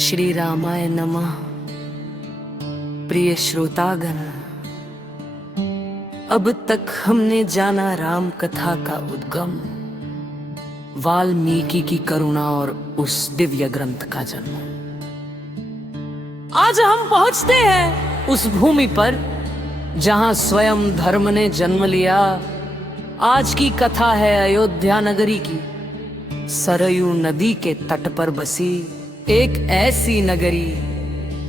श्री रामाय नमः। प्रिय श्रोतागण, अब तक हमने जाना राम कथा का उद्गम, वाल्मीकि की करुणा और उस दिव्य ग्रंथ का जन्म। आज हम पहुंचते हैं उस भूमि पर जहां स्वयं धर्म ने जन्म लिया। आज की कथा है अयोध्या नगरी की, सरयू नदी के तट पर बसी एक ऐसी नगरी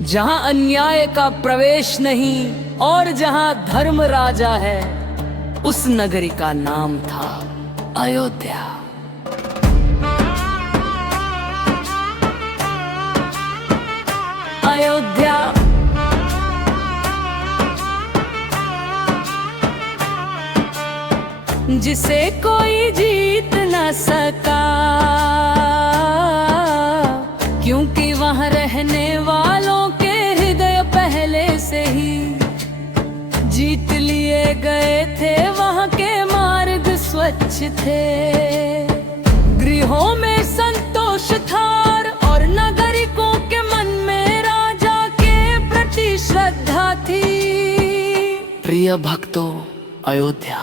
जहां अन्याय का प्रवेश नहीं और जहां धर्म राजा है। उस नगरी का नाम था अयोध्या। अयोध्या जिसे कोई जीत न सका, क्योंकि वहां रहने वालों के हृदय पहले से ही जीत लिए गए थे। वहां के मार्ग स्वच्छ थे, गृहों में संतोष था और नागरिकों के मन में राजा के प्रति श्रद्धा थी। प्रिय भक्तों, अयोध्या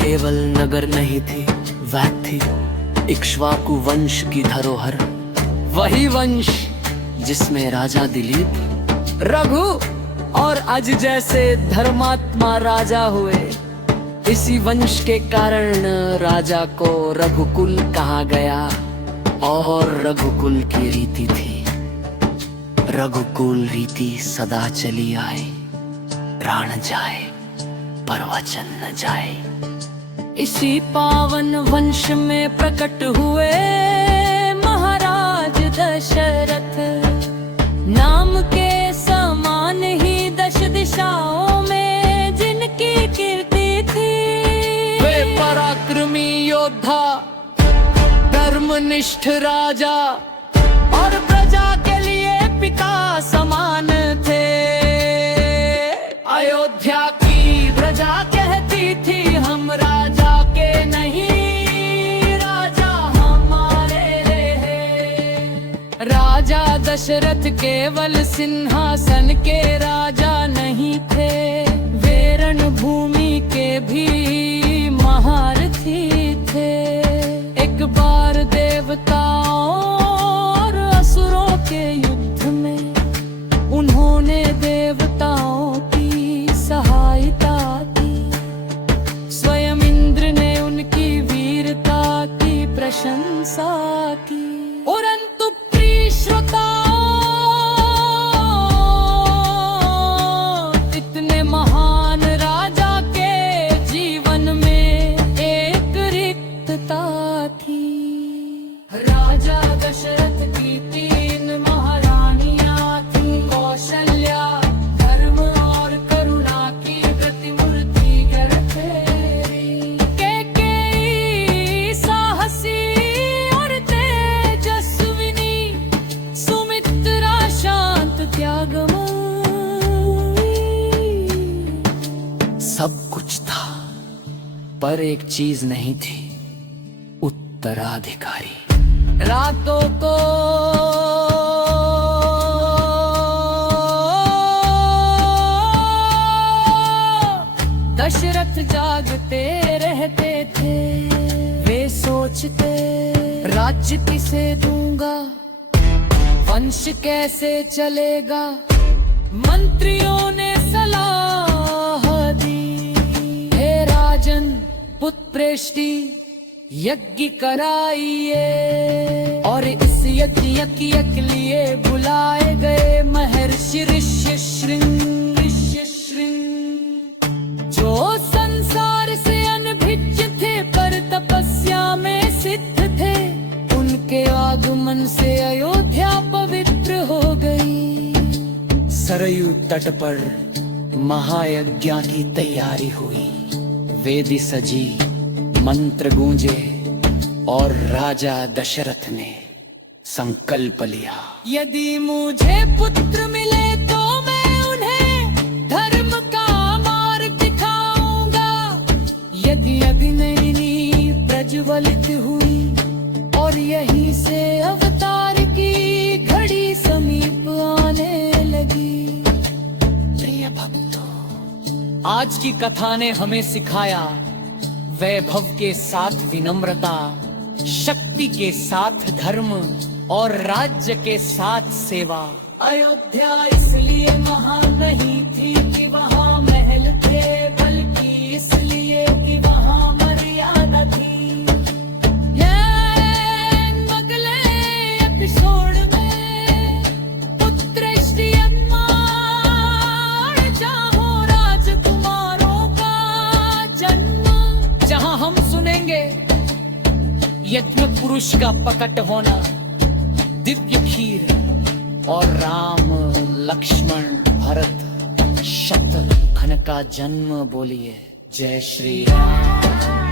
केवल नगर नहीं थी, वह थी इक्ष्वाकु वंश की धरोहर। वही वंश जिसमें राजा दिलीप, रघु और अज जैसे धर्मात्मा राजा हुए। इसी वंश के कारण राजा को रघुकुल कहा गया और रघुकुल की रीति थी, रघुकुल रीति सदा चली आए, प्राण जाए पर वचन न जाए। इसी पावन वंश में प्रकट हुए महाराज दशरथ, नाम के समान ही दश दिशाओं में जिनकी कीर्ति थी। वे पराक्रमी योद्धा, धर्मनिष्ठ राजा और प्रजा के लिए पिता समान थे। अयोध्या की प्रजा कहती थी, हम राजा के नहीं, राजा हमारे हैं। राजा दशरथ केवल सिंहासन के राजा नहीं थे, वे रणभूमि के भी महारथी थे। एक बार देवताओं और असुरों के युद्ध में उन्होंने देवताओं की सहायता की। स्वयं इंद्र ने उनकी वीरता की प्रशंसा की। परंतु प्रिय श्रोताओं, इतने महान राजा के जीवन में एक रिक्तता थी। राजा दशरथ की 3 महारानियां थी, कौशल्या, धर्म और करुणा की प्रतिमूर्ति गढ़ साहसी और तेजस्विनी, सुमित्रा शांत त्यागमयी। सब कुछ था पर एक चीज नहीं थी, उत्तराधिकारी। रातों को दशरथ जागते रहते थे। वे सोचते, राज्य किसे दूंगा, वंश कैसे चलेगा। मंत्रियों ने सलाह दी, हे राजन, पुत्रप्रेष्ठी यज्ञ कराइए। और इस यज्ञ के लिए बुलाए गए महर्षि ऋष्यशृंग, जो संसार से अनभिज्ञ थे पर तपस्या में सिद्ध थे। उनके आगमन से अयोध्या पवित्र हो गई। सरयू तट पर महायज्ञ की तैयारी हुई। वेदी सजी, मंत्र गूंजे और राजा दशरथ ने संकल्प लिया, यदि मुझे पुत्र मिले तो मैं उन्हें धर्म का मार्ग दिखाऊंगा। यदि अभिनयनी प्रज्वलित हुई और यहीं से अवतार की घड़ी आज की कथा ने हमें सिखाया वैभव के साथ विनम्रता, शक्ति के साथ धर्म और राज्य के साथ सेवा। अयोध्या इसलिए महान नहीं थी कि वहाँ महल थे, बल्कि इसलिए कि वहाँ मर्यादा थी। अगले एपिसोड में पुत्र श्री चाहो राजकुमारों का जन्म, जहां हम सुनेंगे यज्ञ पुरुष का प्रकट होना, दिव्य खीर और राम लक्ष्मण भरत शत्रुघ्न का जन्म। बोलिए जय श्री राम।